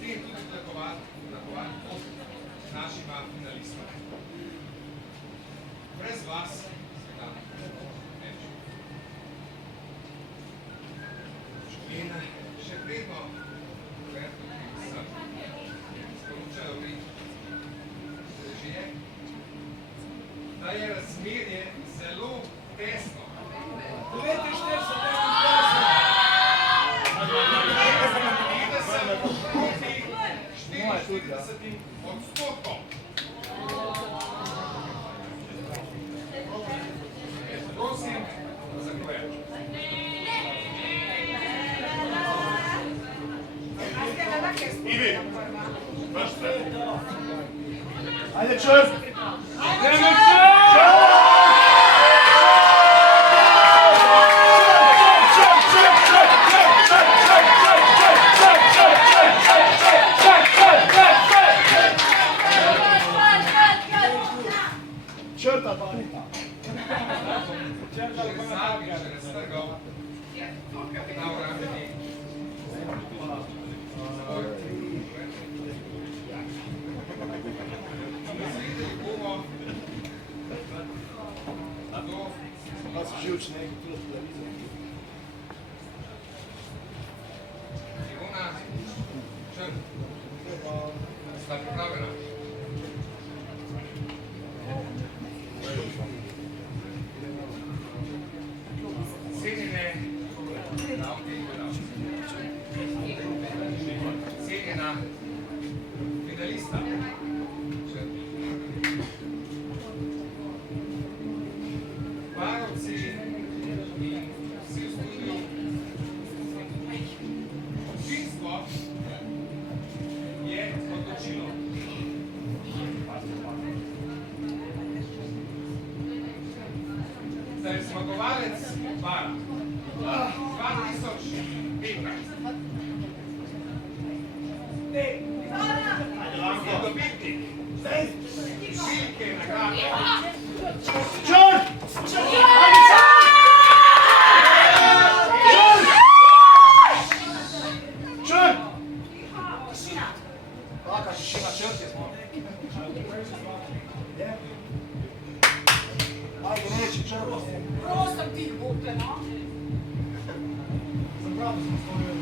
tem tudi tlakovati pot našima finalistoma. Brez vas seveda neč. In še predno sporočajo mi režije, da je razmerje zelo tesno. 40 odstotkov. Prosim, zakoveč. Ivi, baš sve. Ajde, čest! Ajde, čest! Črta panika. Črta panika. Če raztrgal na obrambeni zavoj. Nasledili bomo do... Pa si živč nekaj tudi televizor. Ivona Črn. Sta pripravljena. Cenjene gledalke in gledalci. Cenjena finalista. Varovci in vsi v studiu. Občinstvo je odločilo. Da je zmagovalec bara 2015 je dobitnik Žilke nagrade. Črt! Črt! Kaka tišina, črt je smo. Ajde, neći črt. Prostor tih buke, no? Zapravo smo stvorili.